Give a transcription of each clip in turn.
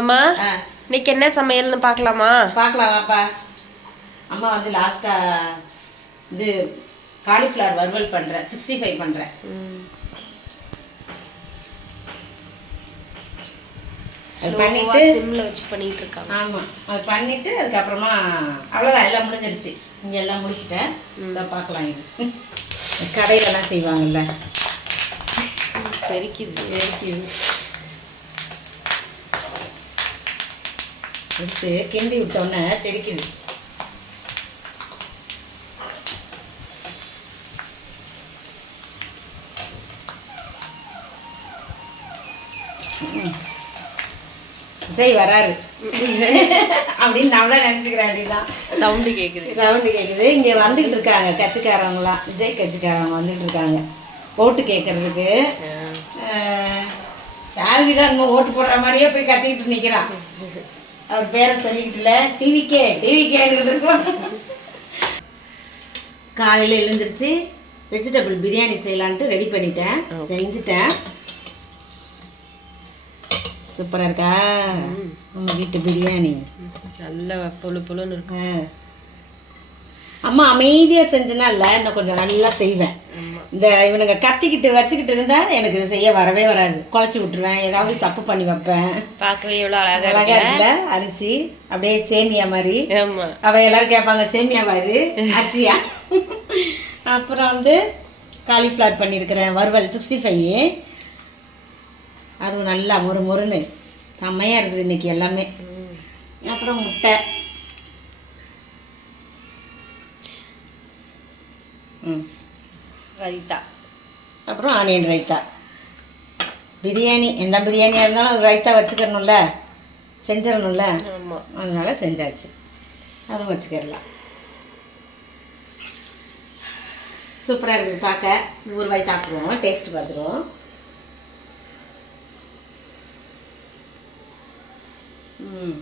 அம்மா இன்னைக்கு என்ன சமையல்னு பார்க்கலாமா? பார்க்கலாம் வாப்பா. அம்மா வந்து லாஸ்ட்டாக இது காலிஃப்ளவர் வறுவல் பண்ணுறேன், 65 பண்ணுறேன். அது பண்ணிட்டு சிம்ல வச்சு பண்ணிட்டு இருக்காங்க. ஆமாம், அது பண்ணிட்டு அதுக்கப்புறமா அவ்வளோதான், எல்லாம் முடிஞ்சிருச்சு. இங்கே எல்லாம் முடிச்சுட்டேன். இதை பார்க்கலாம். இது கடையிலலாம் செய்வாங்கல்ல, பெருக்கிது எடுத்து கிண்டி விட்டோன்னே தெரிக்குது. விஜய் வராரு அப்படின்னு நம்மளாம் நினச்சிக்கிறேன். அப்படிதான் சவுண்டு கேட்குது. இங்கே வந்துக்கிட்டு இருக்காங்க கட்சிக்காரவங்களாம், விஜய் கட்சிக்காரவங்க வந்துக்கிட்டு இருக்காங்க ஓட்டு கேட்கறதுக்கு. சால்வி தான் இன்னும் ஓட்டு போடுற மாதிரியே போய் கட்டிக்கிட்டு நிற்கிறான். அவர் பேரை சொல்லிக்கிட்டுல டிவிக்கேன்னு இருக்கோம். காலையில் எழுந்திரிச்சு வெஜிடபிள் பிரியாணி செய்யலான்ட்டு ரெடி பண்ணிட்டேன், செஞ்சுட்டேன். சூப்பராக இருக்கா நம்ம வீட்டு பிரியாணி? நல்ல புழுன்னு இருக்கு. அம்மா அமைதியாக செஞ்சனா இல்லை, இன்னும் கொஞ்சம் நல்லா செய்வேன். இந்த இவனுங்க கத்திக்கிட்டு வச்சுக்கிட்டு இருந்தால் எனக்கு இது செய்ய வரவே வராது. குழச்சி விட்டுருவேன், ஏதாவது தப்பு பண்ணி வைப்பேன். பார்க்கவே எவ்வளோ அழகாக இருக்குல்ல அரிசி, அப்படியே சேமியா மாதிரி. அவன் எல்லாரும் கேட்பாங்க, சேமியாவா இது அரிசியா? அப்புறம் வந்து காலிஃப்ளவர் பண்ணியிருக்கிறேன் வறுவல் 65. அதுவும் நல்லா மொறுன்னு செம்மையாக இருக்குது இன்றைக்கி எல்லாமே. அப்புறம் முட்டை, ரைத்தா, அப்புறம் ஆனியன் ரைத்தா. பிரியாணி எந்த பிரியாணியாக இருந்தாலும் அது ரைத்தா வச்சுக்கணும்ல, செஞ்சிடணும்ல. அதனால செஞ்சாச்சு, அதுவும் வச்சுக்கிடலாம். சூப்பராக இருக்குது பார்க்க. ஒரு வாய் சாப்பிட்ருவோம், டேஸ்ட்டு பார்த்துருவோம். ம்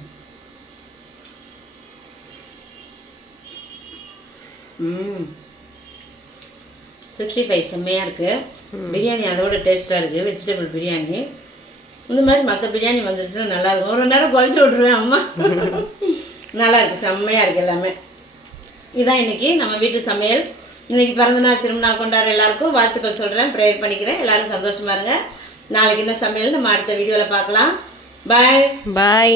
65 செம்மையாக இருக்குது. பிரியாணி அதோட டேஸ்ட்டாக இருக்குது, வெஜிடபிள் பிரியாணி. இந்த மாதிரி மற்ற பிரியாணி வந்துருச்சுன்னா நல்லாயிருக்கும். ஒரு நேரம் குழச்சி விட்ருவேன் அம்மா. நல்லா இருக்குது, செம்மையாக இருக்குது எல்லாமே. இதுதான் இன்றைக்கி நம்ம வீட்டு சமையல். இன்றைக்கி பிறந்தநாள் திருமணம் கொண்டாடுற எல்லாருக்கும் வாழ்த்துக்கள் சொல்கிறேன், ப்ரேயர் பண்ணிக்கிறேன். எல்லோரும் சந்தோஷமாக இருங்க. நாளைக்கு என்ன சமையல் நம்ம அடுத்த வீடியோவில் பார்க்கலாம். பாய்.